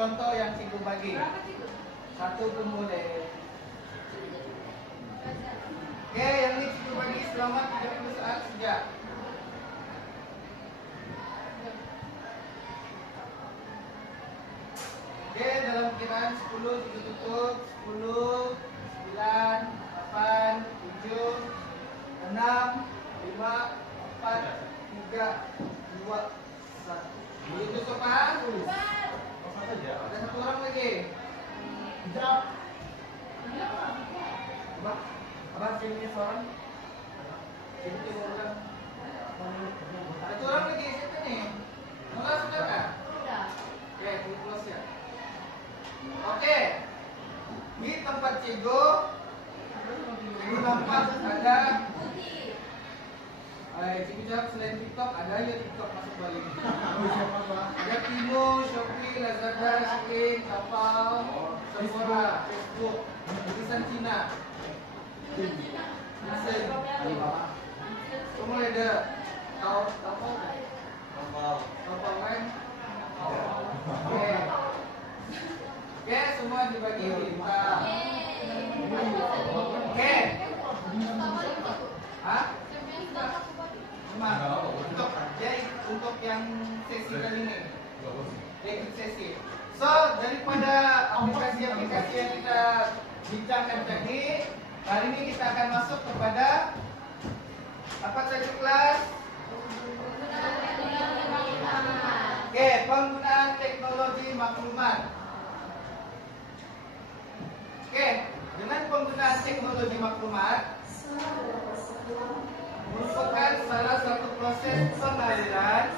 contoh yang cikgu bagi. Satu pun boleh. Oke, yang ini cikgu bagi selama 30 saat sejak. Oke, dalam kiraan 10 cikgu tutup. 10, 9, 8, 7, 6, 5, 4, 3, 2, 1. Boleh tutup kan? Ada satu orang lagi. Jawab. Abang sini seorang. Sini tiga orang. Satu orang lagi siapa nih? Nola sudah kan? Sudah. Oke, close ya. Oke. Di tempat cikgu nampak ada. Cikgu jawab selain TikTok ada ya TikTok masuk balik. Ada Timo, Shopee, Lazada, Shein, Kapal, Sephora, Facebook, tulisan Cina. Semua ada. Tahu kan? Oke, semua dibagi bintang. Oke. Hah? Untuk yang sesi kali ini, ikut sesi. So daripada aplikasi-aplikasi yang kita bincangkan tadi, hari ini kita akan masuk kepada apa saja kelas? Oke, penggunaan teknologi maklumat. Oke, dengan penggunaan teknologi maklumat merupakan salah satu proses pengaliran,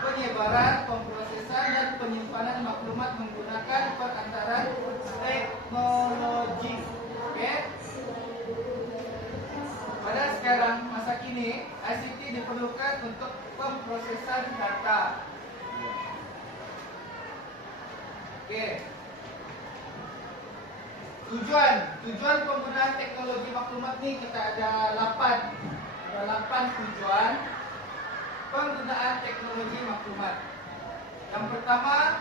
penyebaran, pemrosesan, dan penyimpanan maklumat menggunakan perantaraan teknologi. Oke. Pada sekarang masa kini, ICT diperlukan untuk pemrosesan data. Oke. Tujuan penggunaan teknologi maklumat ini kita ada 8 tujuan penggunaan teknologi maklumat. Yang pertama,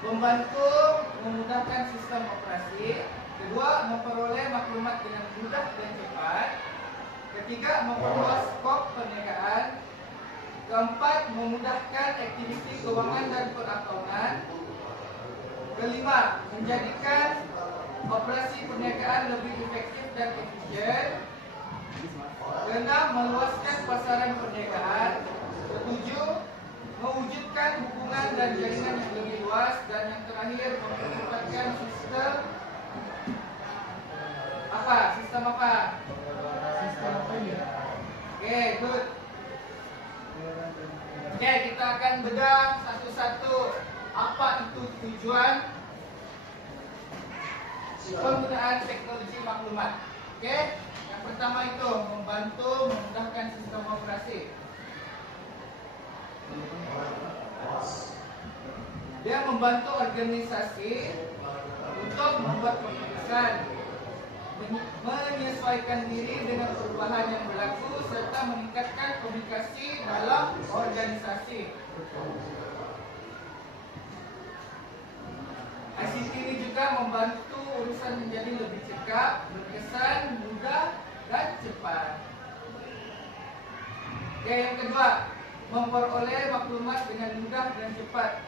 membantu memudahkan sistem operasi. Kedua, memperoleh maklumat dengan mudah dan cepat. Ketiga, memperluas skop perniagaan. Keempat, memudahkan aktiviti keuangan dan perakaunan. Kelima, menjadikan operasi perniagaan lebih efektif dan efisien. Keenam, meluaskan pasaran perniagaan. Ketujuh, mewujudkan hubungan dan jaringan yang lebih luas. Dan yang terakhir, mempercepatkan sistem apa? Sistem apa? Sistem apa ya? Oke, good. Oke, kita akan bedah satu-satu apa itu tujuan penggunaan teknologi maklumat. Oke, yang pertama itu membantu memudahkan sistem operasi. Dia membantu organisasi untuk membuat keputusan, menyesuaikan diri dengan perubahan yang berlaku, serta meningkatkan komunikasi dalam organisasi. ICT ini juga membantu urusan menjadi lebih cekap, berkesan, mudah, dan cepat. Oke, yang kedua, memperoleh maklumat dengan mudah dan cepat.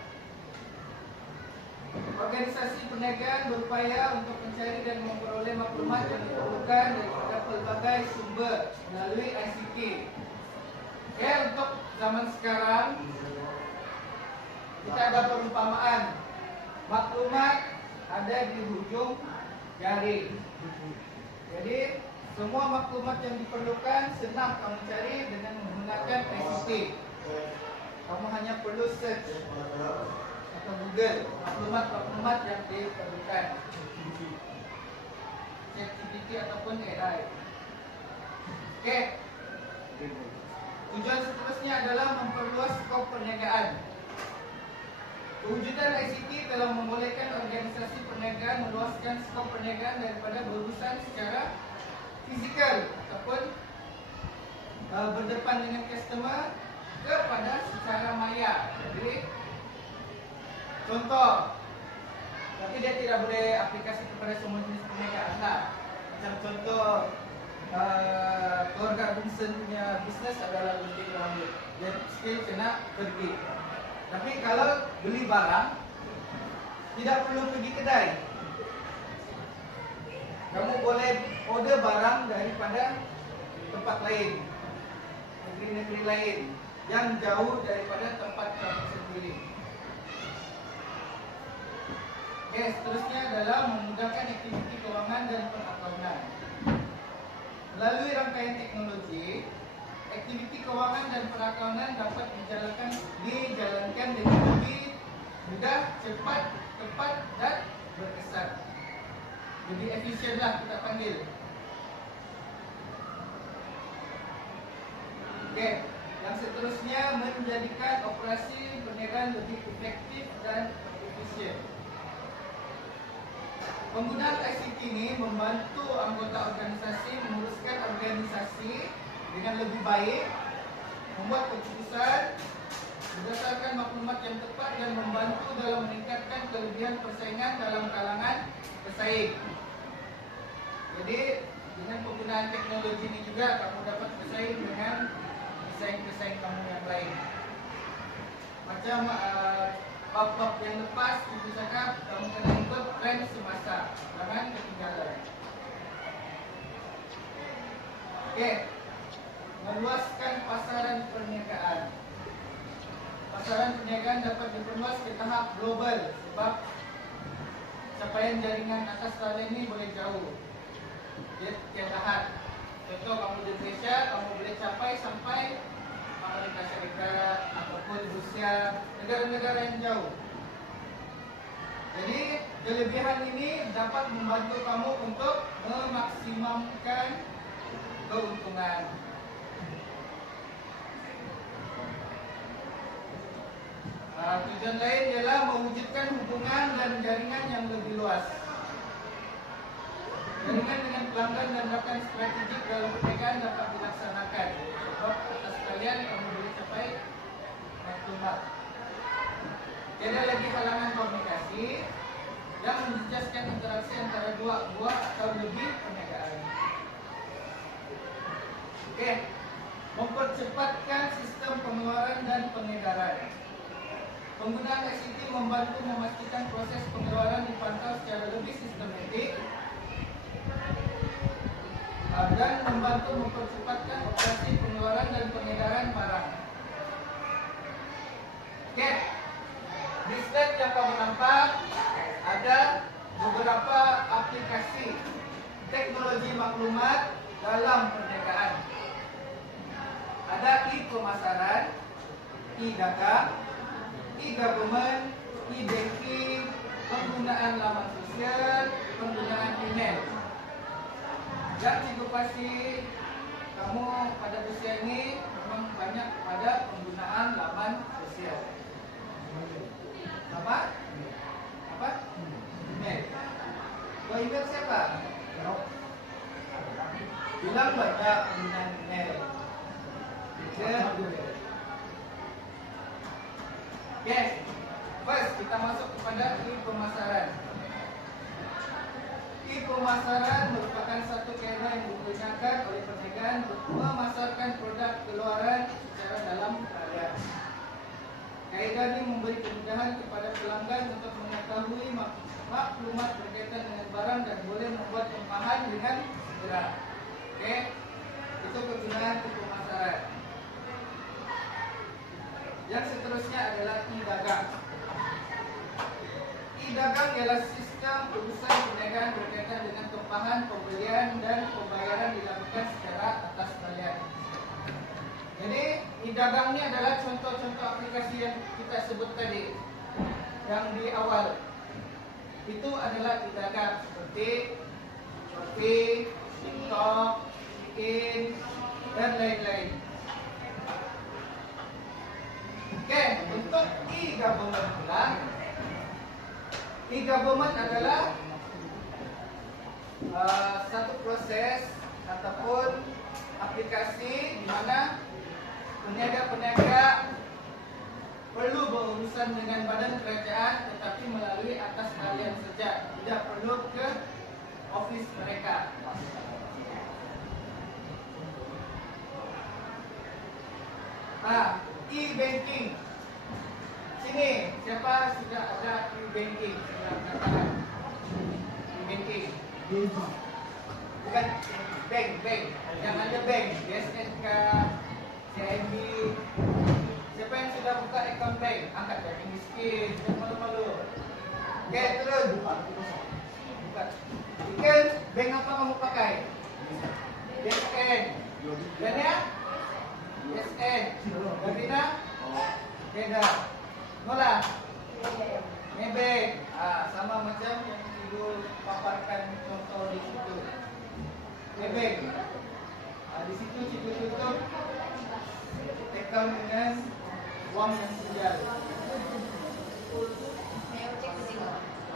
Organisasi perniagaan berupaya untuk mencari dan memperoleh maklumat yang diperlukan daripada pelbagai sumber melalui ICT. Oke, untuk zaman sekarang kita ada perumpamaan. Maklumat ada di ujung jari. Jadi semua maklumat yang diperlukan senang kamu cari dengan menggunakan ICT. Kamu hanya perlu search atau Google maklumat yang diperlukan, ChatGPT ataupun AI. Oke. Tujuan seterusnya adalah memperluas skop perniagaan. Kewujudan ICT telah membolehkan organisasi perniagaan meluaskan skop perniagaan daripada berurusan secara fizikal ataupun berdepan dengan customer kepada secara maya. Jadi Contoh, tapi dia tidak boleh aplikasi kepada semua jenis perniagaan lah. Macam contoh, keluarga Vincent punya bisnes adalah lebih lanjut, dia still kena pergi. Tapi kalau beli barang, tidak perlu pergi kedai. Kamu boleh order barang daripada tempat lain, negeri-negeri lain yang jauh daripada tempat kamu sendiri. Oke, seterusnya adalah memudahkan aktiviti keuangan dan perakaunan. Melalui rangkaian teknologi, aktiviti keuangan dan perakaunan dapat dijalankan dengan lebih mudah, cepat, tepat, dan berkesan. Lebih efisienlah kita panggil. Oke, yang seterusnya menjadikan operasi perniagaan lebih efektif dan efisien. Penggunaan ICT ini membantu anggota organisasi menguruskan organisasi dengan lebih baik, membuat keputusan berdasarkan maklumat yang tepat dan membantu dalam meningkatkan kelebihan persaingan dalam kalangan pesaing. Jadi dengan penggunaan teknologi ini juga kamu dapat bersaing dengan pesaing-pesaing kamu yang lain. Macam bab-bab yang lepas itu cakap kamu kena ikut tren semasa, jangan ketinggalan. Oke, meluaskan pasaran perniagaan. Pasaran perniagaan dapat diperluas ke tahap global sebab capaian jaringan atas talian ini boleh jauh. Dia tiada had. Contoh kamu di Malaysia, kamu boleh capai sampai Amerika Syarikat ataupun Rusia, negara-negara yang jauh. Jadi kelebihan ini dapat membantu kamu untuk memaksimalkan keuntungan. Tujuan lain ialah mewujudkan hubungan dan jaringan yang lebih luas. Jaringan dengan pelanggan dan rakan strategik dalam perniagaan dapat dilaksanakan. Sebab atas kalian kamu boleh capai maklumat. Tiada lagi halangan komunikasi yang menjejaskan interaksi antara dua buah atau lebih perniagaan. Oke, mempercepatkan sistem pengeluaran dan pengedaran. Penggunaan ICT membantu memastikan proses pengeluaran dipantau secara lebih sistematik dan membantu mempercepatkan operasi pengeluaran dan pengedaran barang. Oke, di slide yang kamu nampak ada beberapa aplikasi teknologi maklumat dalam perniagaan. Ada e-pemasaran, e-dagang, e-government, e-banking, penggunaan laman sosial, penggunaan email. Yang cikgu pasti kamu pada usia ini memang banyak pada penggunaan laman sosial. Apa? Email. Kau email siapa? Bilang banyak penggunaan email. Oke, first kita masuk kepada e-pemasaran. E-pemasaran merupakan satu cara yang digunakan oleh perniagaan untuk memasarkan produk keluaran secara dalam talian. Kaedah ini memberi kemudahan kepada pelanggan untuk mengetahui maklumat berkaitan dengan barang dan boleh membuat tempahan dengan segera. Oke, itu kegunaan e-pemasaran. Yang seterusnya adalah e-dagang. E-dagang ialah sistem urusan perniagaan berkaitan dengan tempahan, pembelian dan pembayaran dilakukan secara atas talian. Jadi e-dagang ini adalah contoh-contoh aplikasi yang kita sebut tadi, yang di awal. Itu adalah e-dagang seperti Shopee, TikTok, Shein, dan lain-lain. Oke, untuk e-government pula, e-government adalah satu proses ataupun aplikasi di mana peniaga-peniaga perlu berurusan dengan badan kerajaan, tetapi melalui atas kalian saja. Tidak perlu ke office mereka. E-banking. Sini, siapa sudah ada e-banking? E-banking. Bukan bank. Yang ada bank, BSNK, CIMB. Siapa yang sudah buka account bank? Angkat kaki miskin, jangan malu-malu. Oke, turun. Buka. Ikan, bank apa kamu pakai? BSN. Dan ya? BSN. Gabina? Beda. Nola? Maybank. Sama macam yang ibu paparkan contoh di situ. Maybank. Di situ Cibu tutup account dengan uang yang tinggal.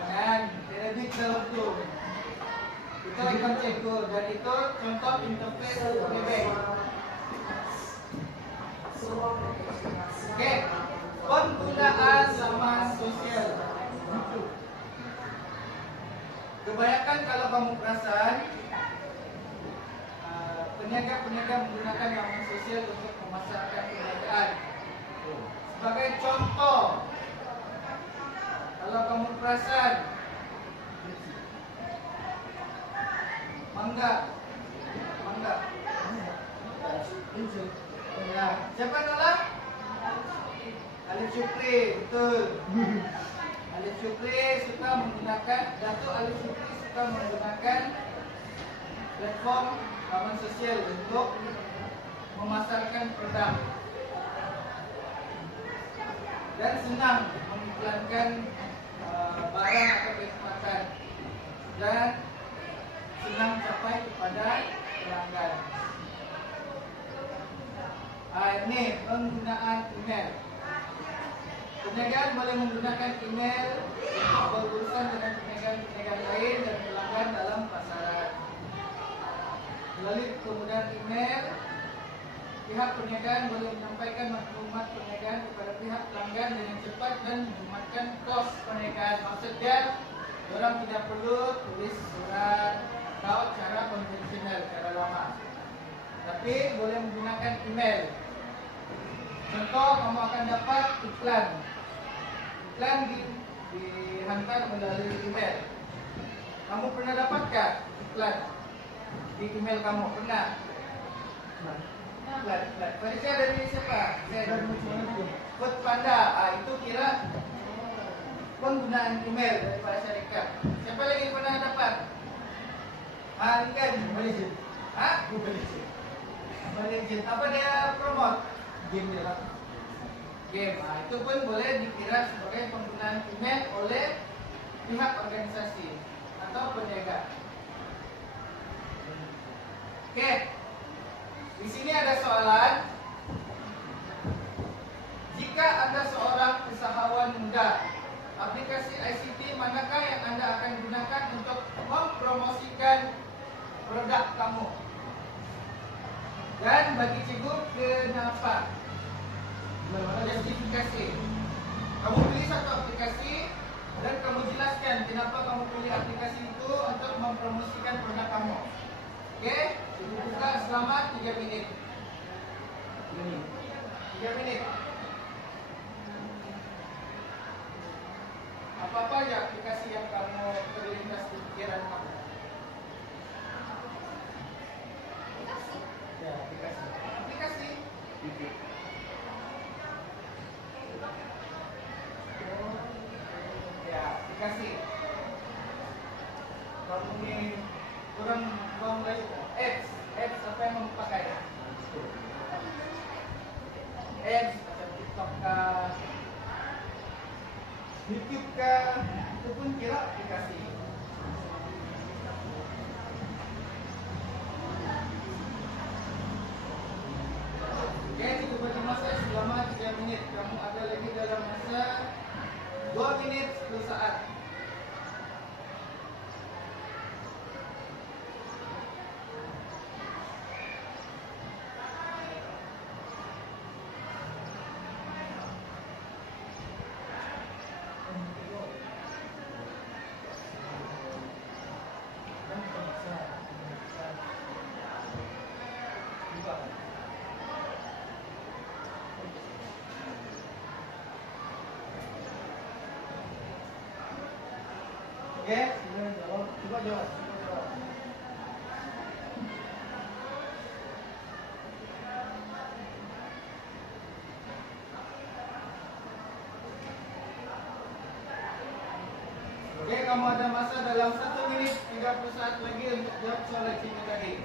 Dan debit dalam tu. Itu account ceko dan itu contoh interface Maybank. Oke, penggunaan laman sosial. Kebanyakan kalau kamu perasan, peniaga menggunakan laman sosial untuk memasarkan perniagaan. Sebagai contoh, kalau kamu perasan, mangga. Ya, siapa nolak? Alif Syukri, betul. Alif Syukri suka menggunakan, Datuk Alif Syukri suka menggunakan platform laman sosial untuk memasarkan produk dan senang mengiklankan barang atau kenikmatan dan senang sampai kepada pelanggan. Ini penggunaan email. Perniagaan boleh menggunakan email untuk berurusan dengan perniagaan lain dan pelanggan dalam pasaran. Melalui kemudahan email, pihak perniagaan boleh menyampaikan maklumat perniagaan kepada pihak pelanggan dengan cepat dan menghematkan kos perniagaan. Maksudnya, orang tidak perlu tulis surat atau cara konvensional, cara lama, tapi boleh menggunakan email. Contoh, kamu akan dapat iklan dihantar melalui email. Kamu pernah dapatkah iklan di email kamu? Pernah? Tadi saya dari siapa? Saya dari Food Panda. Itu kira penggunaan email daripada syarikat. Siapa lagi pernah dapat? Kan? Malaysia. Malaysia. Apa dia promote? Game dia lah. Game. Itu pun boleh dikira sebagai penggunaan email oleh pihak organisasi atau peniaga. Oke. Di sini ada soalan. Jika Anda seorang usahawan muda, aplikasi ICT manakah yang Anda akan gunakan untuk mempromosikan produk kamu? Dan bagi cikgu, kenapa? Justifikasi. Kamu pilih satu aplikasi dan kamu jelaskan kenapa kamu pilih aplikasi itu untuk mempromosikan produk kamu. Oke? Cikgu buka selama 3 menit. 3 menit. Apa-apa aja aplikasi yang kamu terlintas di pikiran kamu? Ya, aplikasi. Ya, aplikasi. Kamu ini kurang lagi. Apps apa yang kamu pakai? Apps macam TikTok kah, YouTube kah, itu pun kira aplikasi. Oke, cukup bagi masa selama 3 menit. Kamu ada lagi dalam masa 2 menit 10 saat. Oke, sudah jawab. Coba jawab. Oke, kamu ada masa dalam 1 menit 30 saat lagi untuk jawab soal ini tadi.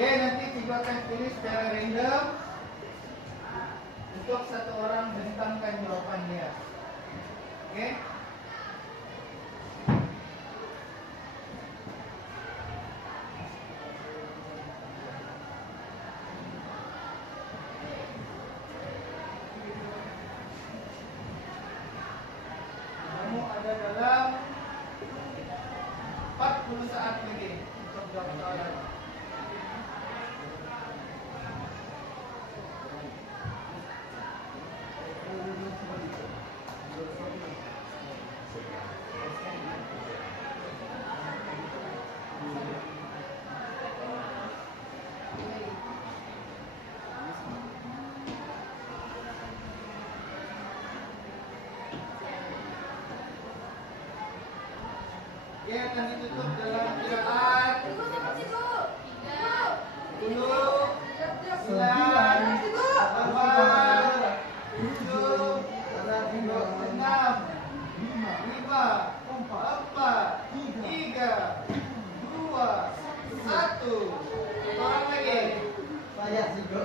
Oke, nanti Cigo akan pilih secara random untuk satu orang bentangkan jawabannya. Oke? Kamu ada dalam 40 saat lagi untuk jawab soalan. Oke, akan ditutup dalam kiraan 10, 9, 8, 7, 6, 5, 4, 3, 2, 1. Orang lagi. Saya Cigo.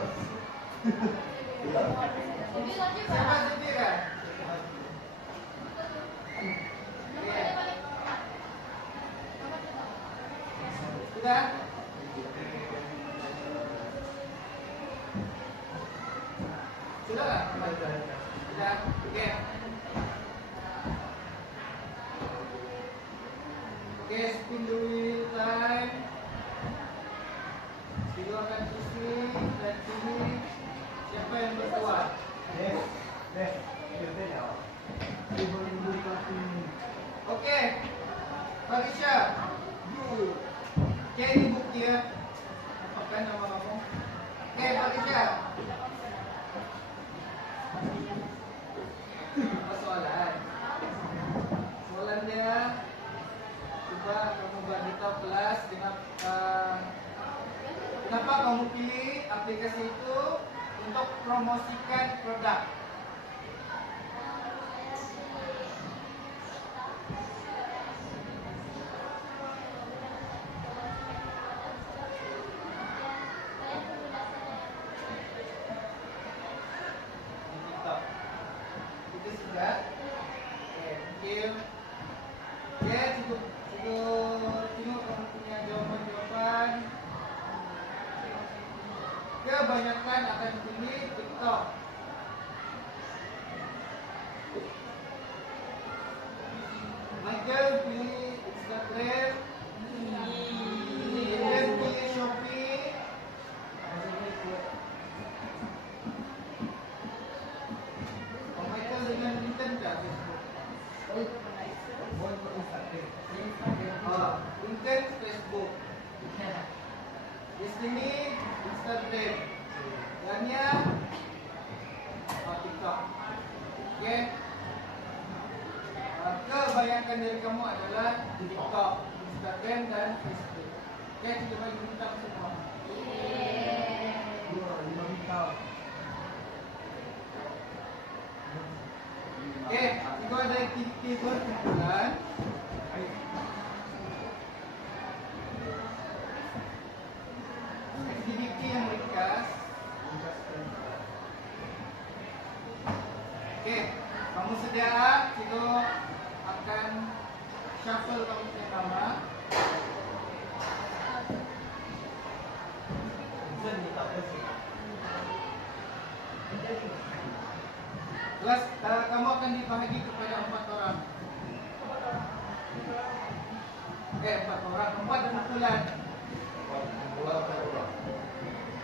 Siapa sendiri? Sudah? Sudah nggak? Sudah. Oke. Oke, spin the wheel time. Cigo akan isi dan sini. Siapa yang berkuat? Oke, Farisha. Oke, ini bukti ya. Apakah nama kamu? Oke, Farisha. Apa soalan? Soalan dia. Coba kamu beritahu kelas kenapa kamu pilih aplikasi itu untuk promosikan produk. Kebanyakan akan pilih TikTok. Michael pilih Instagram. Kemudian pilih Shopee. Oh, Michael dengan Nintendo kah Facebook? Oh, Nintendo Facebook. Di sini Instagram. Dannya TikTok. Oke. Kebanyakan dari kamu adalah TikTok, Instagram dan Facebook. Oke, kita bagi bintang semua. Oke, itu ada activity berkumpulan. Activity yang ringkas. Oke, kamu sedia? Kita akan shuffle kamu punya nama. Kelas kamu akan dibagi kepada 4 orang. Oke, 4 orang. 4 kumpulan.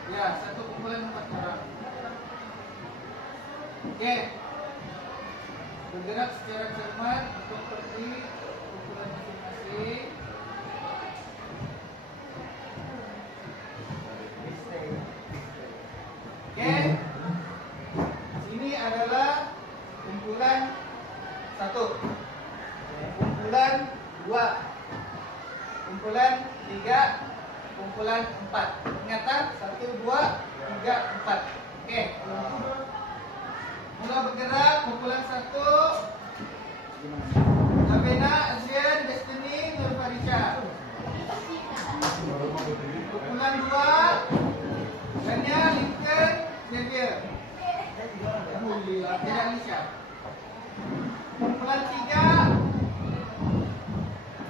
Ya, satu kumpulan 4 orang. Oke. Bergerak secara cermat untuk pergi kumpulan masing-masing. 1, kumpulan 2, kumpulan 3, kumpulan 4. Ingatan 1, 2, 3, 4. Oke. Mula bergerak kumpulan 1. Zabena, Azian, Destiny, Nur Farisha. Kumpulan 2, Dania, Lincoln, Xavier. Tidak Nisha. Kumpulan 3,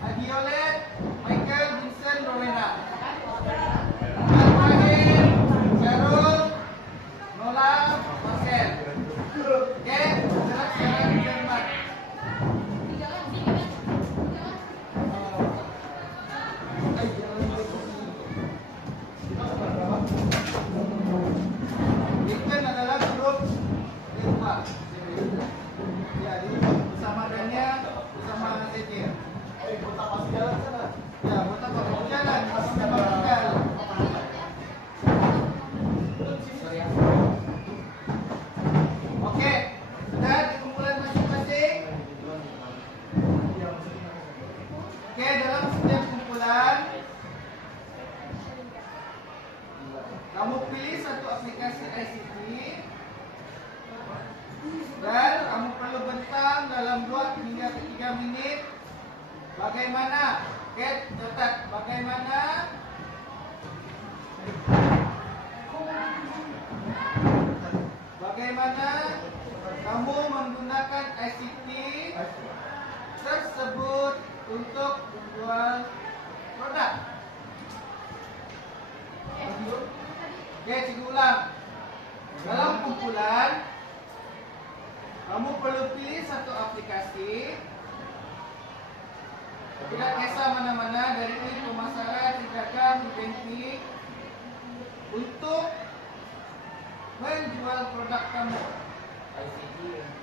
Adiolet, Michael, Vincent, Rowena. Kumpulan terakhir, Syarul, Nola, Marcel. Oke, gerak secara cermat. Lincoln adalah grup kedua. Ya, bersama Dania, bersama Zedir. Botak masih jalan sana. Ya, botak masih jalan, masih memang tinggal. Oke, sudah di kumpulan masing-masing. Oke, dalam setiap kumpulan kamu pilih satu aplikasi ICT dan kamu perlu bentang dalam 2 hingga 3 menit. Bagaimana? Oke, catat bagaimana kamu menggunakan ICT tersebut untuk menjual produk. Oke, cikgu ulang. Dalam kumpulan kamu perlu pilih satu aplikasi. Tidak kisah mana-mana dari pemasaran, dagang, banking untuk menjual produk kamu.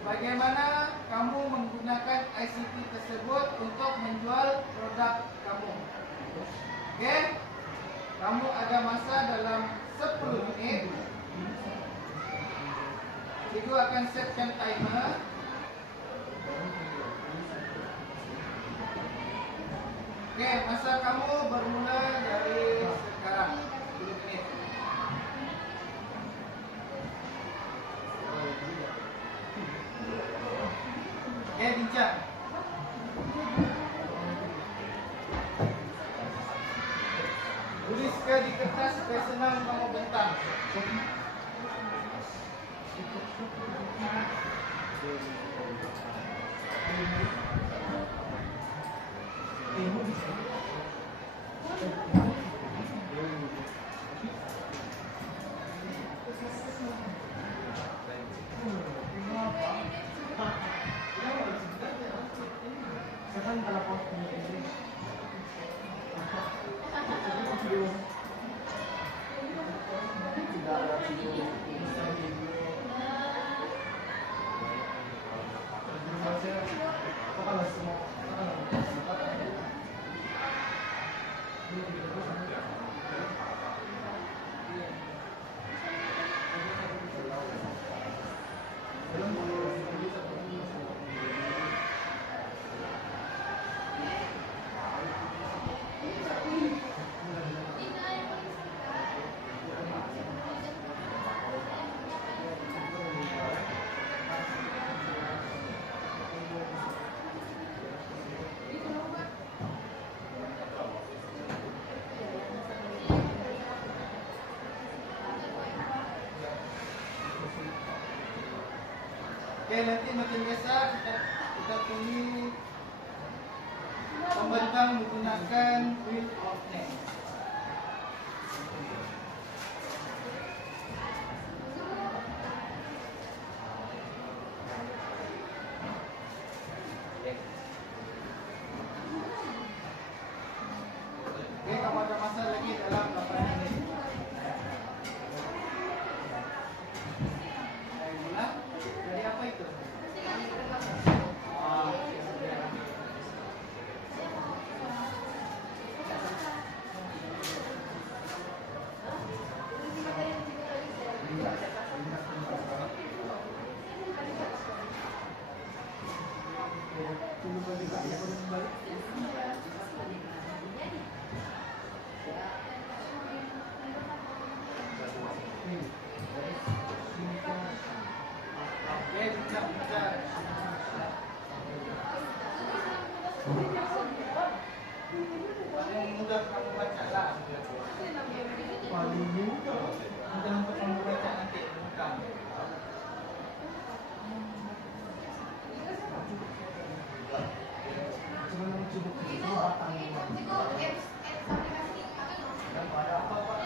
Bagaimana kamu menggunakan ICT tersebut untuk menjual produk kamu? Oke? Kamu ada masa dalam 10 menit. Cikgu akan setkan timer. Oke, masa kamu bermula dari sekarang 10 menit. Oke, bincang. Tulis ke di kertas supaya senang kamu bentang. Oke, nanti macam biasa kita pilih pembentang menggunakan wheel of neck. Oke, kamu ada masa lagi dalam 8 menit. Dari apa itu? Oke, bisa. Paling mudah kamu baca lah. Paling mudah. Mudah untuk kamu baca nanti. Bukan. Sebelum cibuk itu batangnya. Dan pada apa Pak?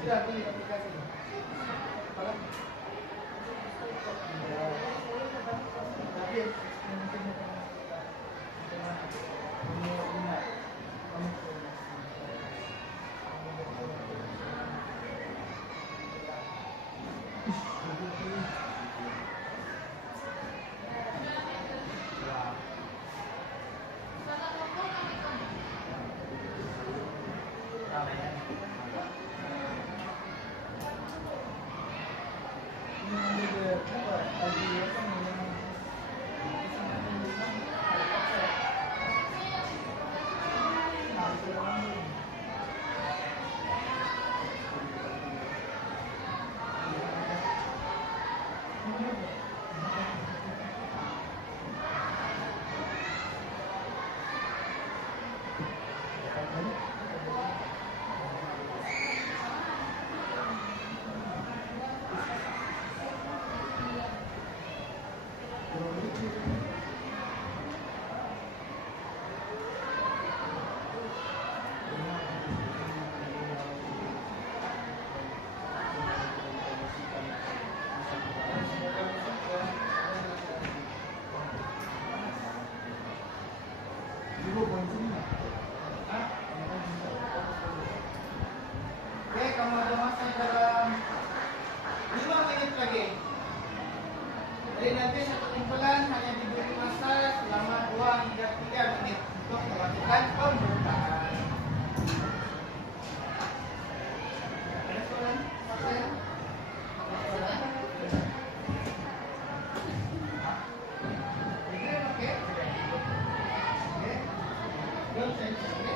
Sudah pilih aplikasi. Kalau tapi Oke, kamu ada masa dalam 5 menit lagi. Jadi nanti satu kumpulan hanya diberi masa selama 2 hingga 3 menit untuk melakukan pembukaan. Ada soalan? Saya? Oke. Oke. Belum saya oke.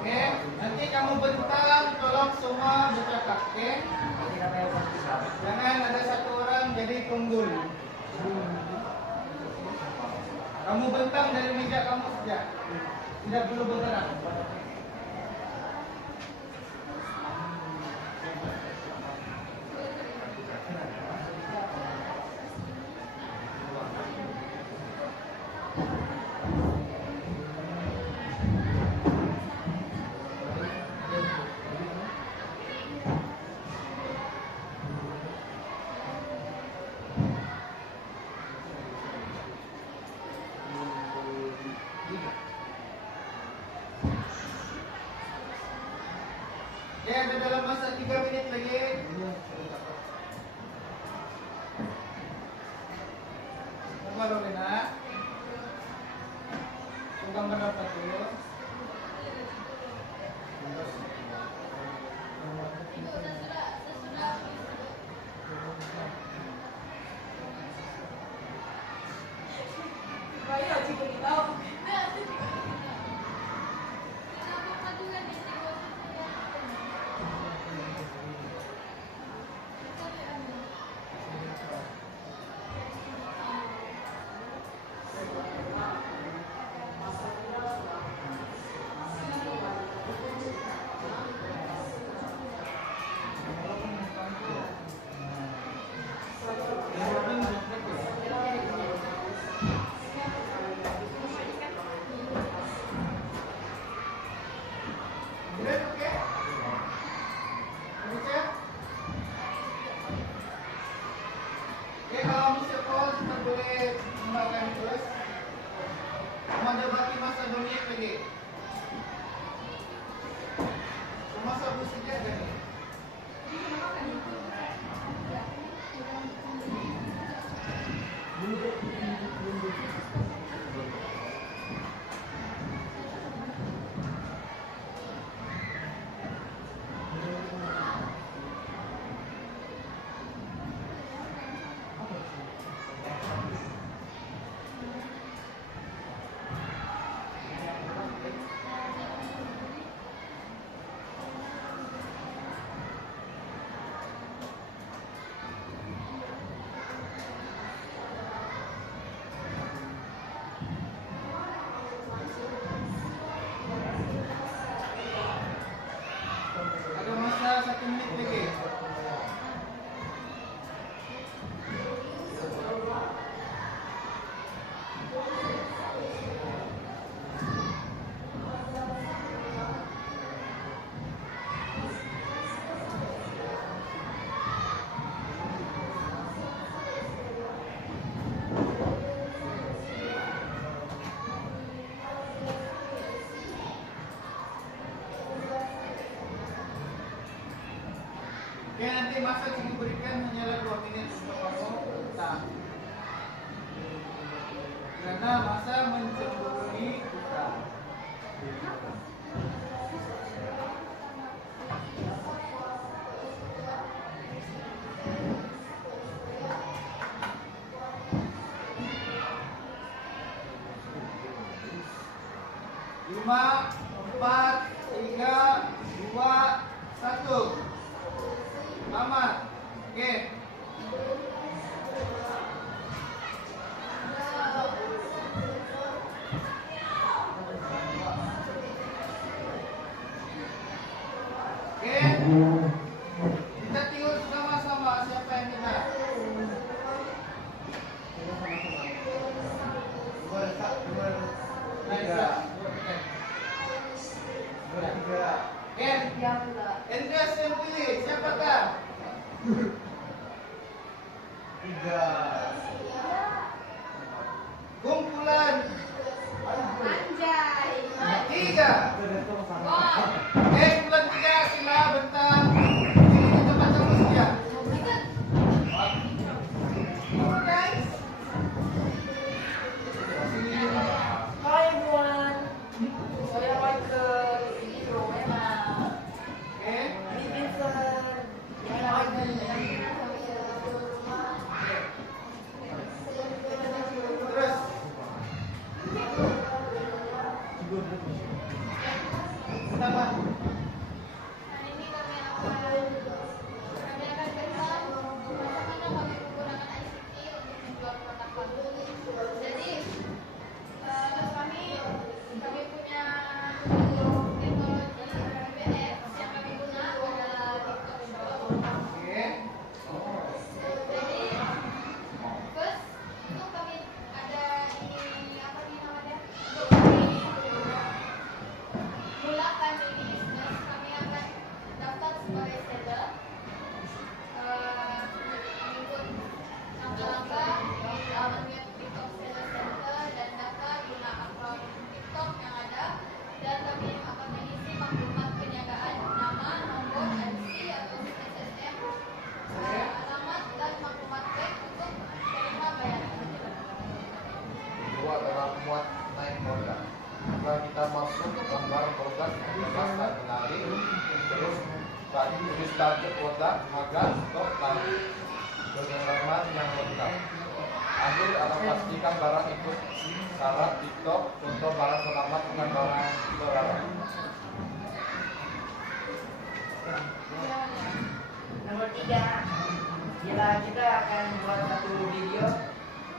Oke, nanti kamu bentang, tolong semua buka kaki. Jangan ada satu orang jadi tunggul. Kamu bentang dari meja kamu saja. Tidak perlu bergerak. Ya, ada dalam masa 3 menit lagi. Nomor Lena. Gambar apa dulu? Baik, Oke, nanti masa yang diberikan hanyalah 2 menit untuk kamu utang. Karena masa mencemburui utang. Lima, 4, 3, 2, 1. Selamat. Oke. Oke. Kita tidur sama-sama siapa yang minta. Endres yang pilih, siapakah? 3. Kumpulan Anjay. 3. Kumpulan 3 sila bentang. Ini tempat kamu saja. Guys. Hi everyone. Saya Michael. Ini Rowena. Oke. Ini Vincent. Ini Michael. Terus. Sama. Hari ini kami akan tentang bagaimana kami menggunakan ICT untuk menjual produk kami. Jadi kami punya teknologi BBS yang kami guna adalah TikTok Shop. Oke. Jadi first itu kami ada ini apa nih namanya? Untuk kami mulakan ini bisnis, kami akan daftar sebagai seller, mengikut langkah-langkah di laman web TikTok Seller Center dan data guna akun TikTok yang ada, dan kami akan mengisi maklumat perniagaan, nama, nomor, IC atau SSM, alamat dan maklumat web untuk terima bayaran. Kedua adalah muat naik produk. Setelah kita masuk gambar produk yang jelas dan menarik, terus tadi tulis target produk, harga, stok, tarif, pengalaman yang lengkap. Ambil atau pastikan barang ikut syarat TikTok. Contoh barang selamat bukan barang terlarang. Nomor 3, bila kita akan buat satu video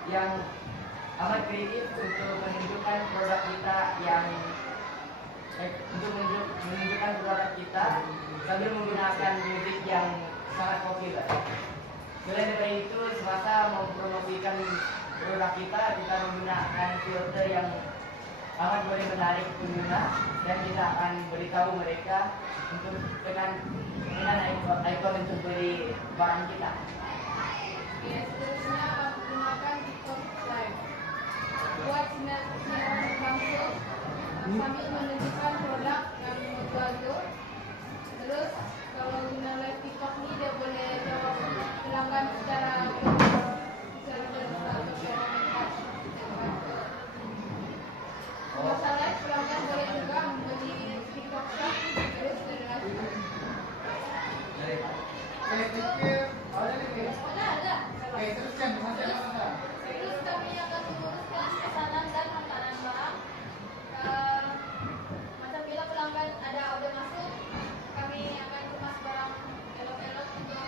yang amat kreatif untuk menunjukkan produk kita yang menunjukkan produk kita sambil menggunakan musik yang sangat populer. Selain dari itu, semasa mempromosikan produk kita menggunakan filter yang amat boleh menarik pengguna, dan kita akan beritahu mereka untuk tekan icon untuk beli barang kita. Oke, seterusnya menggunakan TikTok Live. Buat sinetron langsung sambil menunjukkan produk yang menjual itu. Terus kalau guna live TikTok ini dia boleh jawab pelanggan secara masalah pelanggan boleh juga membeli TikTok Shop terus dilanjutkan. Thank you. Ada. Oke, teruskan. Masih ada mana? Terus kami akan menguruskan pesanan dan makanan barang. Macam bila pelanggan ada order masuk, kami akan kemas barang elok-elok untuk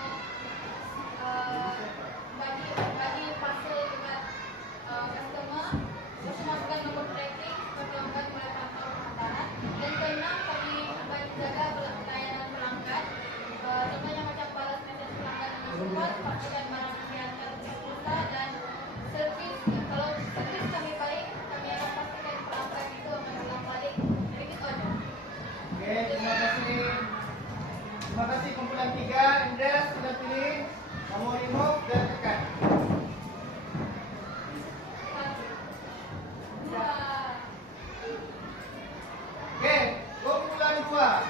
bagi parcel dekat customer. Terus masukkan nomor tracking supaya pelanggan boleh pantau pemakanan. Dan keenam, kami akan jaga pelayanan pelanggan. Contohnya macam balas message pelanggan dengan cepat, pastikan barang diantar ke pulsa, dan servis. Kalau servis kami baik, kami akan pastikan pelanggan itu akan pulang balik. Repeat order. Oke, terima kasih. Terima kasih kumpulan 3. Andreas sudah pilih. Kamu remove dan tekan. 1, 2, Oke, kumpulan 2.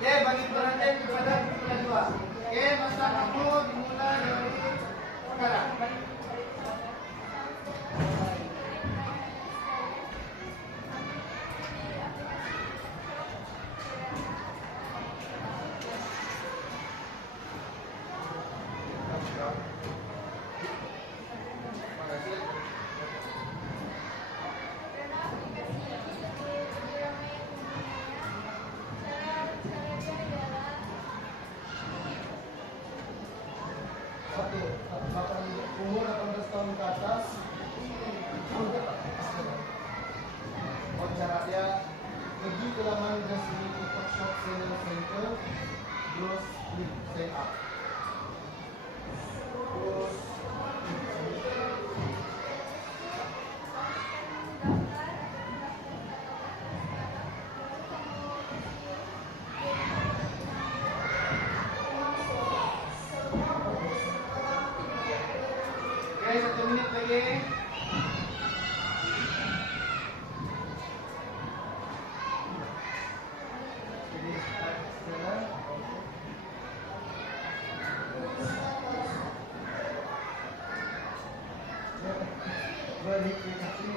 Oke, bagi perhatian kepada kumpulan 2. Oke, masa kamu dimulai dari sekarang. Terima kasih. karena aplikasi ini lebih ramai penggunanya. Cara-caranya adalah Satu, umur 18 tahun ke atas. Oh, cara dia pergi ke laman resmi TikTok Shop Seller Center, terus klik sign up. Terus Oke, 1 menit lagi. jadi sekarang verifikasi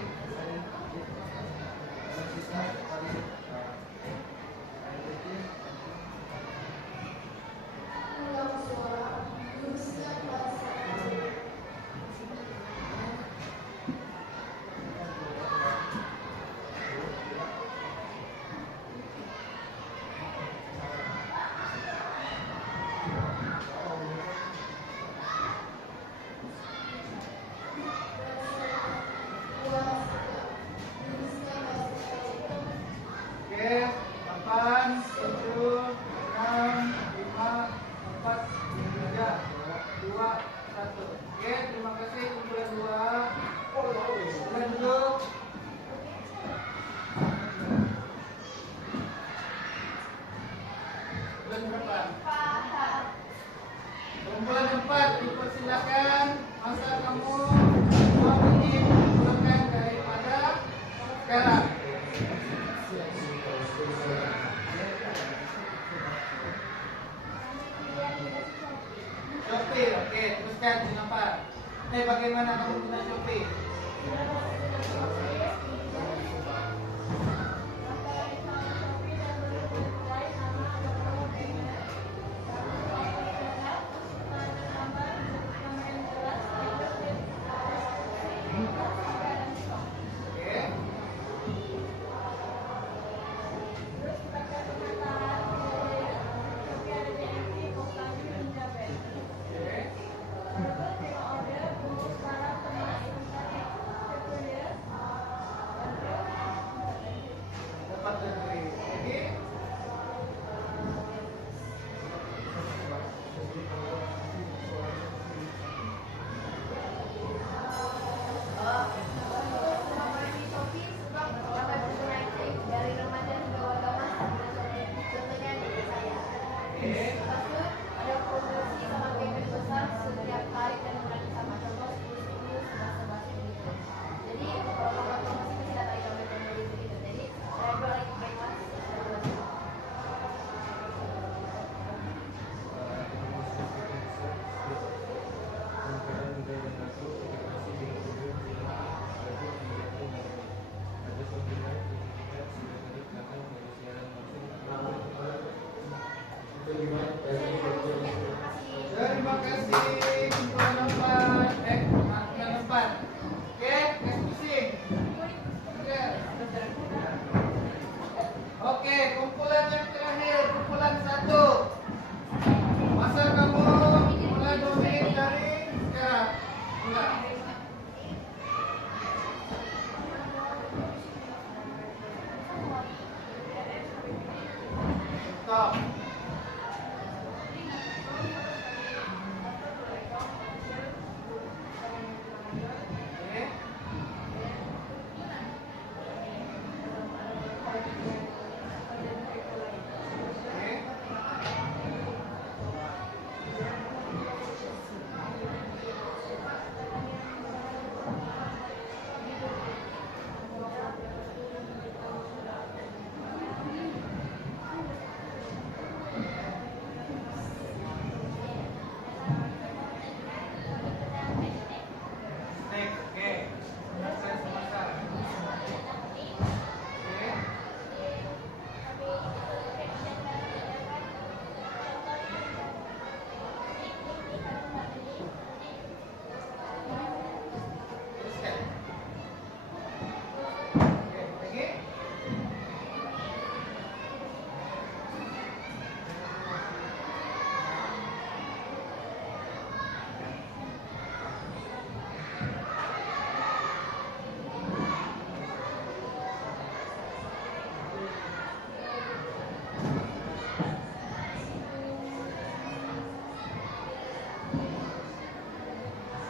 Oke, 8, 7, 6, 5, 4, 3, 2, 1. Oke, terima kasih kumpulan 2. Kumpulan duduk. Kumpulan berapa? Kumpulan 4, dipersilakan. Masa kamu 2 menit gunakan daripada sekarang. Shopee, oke, teruskan kenapa? Bagaimana kamu guna Shopee? kumpulan 4. Kumpulan 4. Oke, pusing. Oke, kumpulan yang terakhir, kumpulan 1. Masa kamu mulai 2 menit dari sekarang. Mulai. Stop. Oke. Oke. Next, oke. Selesai semasa. Oke. Teruskan. Oke, lagi.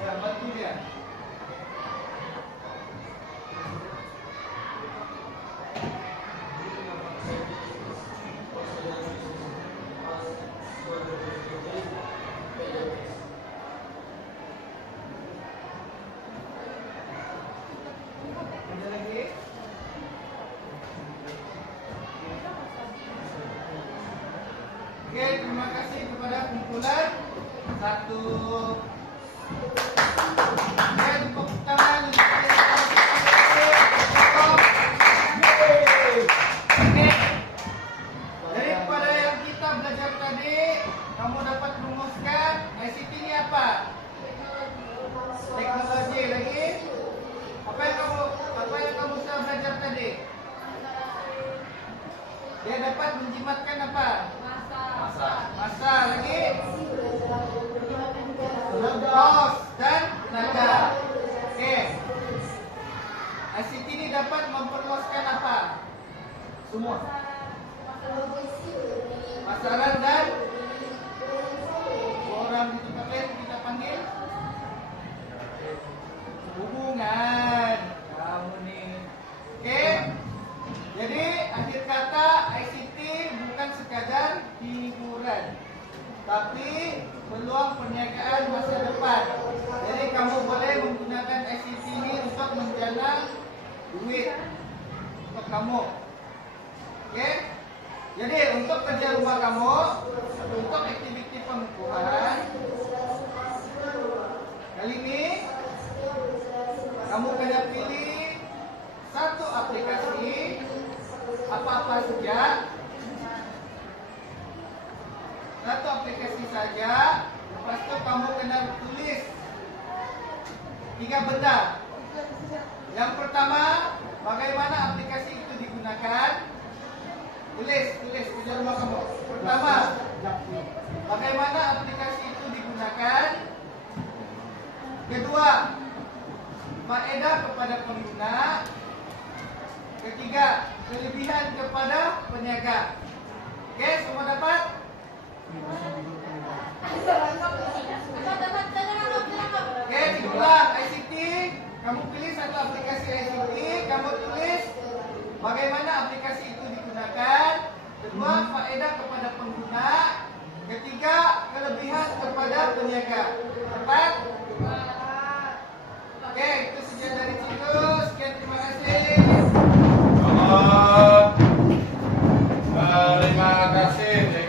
Ya, bantu dia. Ada lagi? Oke, terima kasih kepada kumpulan 1. Oke, tepuk tangan untuk Oke, daripada yang kita belajar tadi, kamu dapat merumuskan ICT ini apa? Teknologi lagi. Apa yang kamu sudah belajar tadi? Dia dapat menjimatkan apa? Masa lagi. Kos dan tenaga. Oke. ICT ini dapat memperluaskan apa? Semua. Pasaran dan orang di tempat lain kita panggil hubungan. Kamu nih. Oke. Jadi akhir kata ICT bukan sekadar hiburan, tapi peluang perniagaan masa depan. Jadi kamu boleh menggunakan ICT ini untuk menjana duit untuk kamu. Oke? Jadi untuk kerja rumah kamu, untuk aktiviti pengukuran, kali ini kamu kena pilih satu aplikasi apa-apa saja. Satu aplikasi saja. Lepas itu kamu kena tulis 3 benda. Yang pertama, bagaimana aplikasi itu digunakan? Tulis kerja rumah kamu. Pertama, bagaimana aplikasi itu digunakan? Kedua, faedah kepada pengguna. Ketiga, kelebihan kepada peniaga. Oke, semua dapat? Oke, diulang. ICT, kamu pilih satu aplikasi ICT, kamu tulis bagaimana aplikasi itu digunakan. Kedua, faedah kepada pengguna. Ketiga, kelebihan kepada peniaga. Tepat? Oke, itu saja dari Ciko. Sekian, terima kasih. Terima kasih.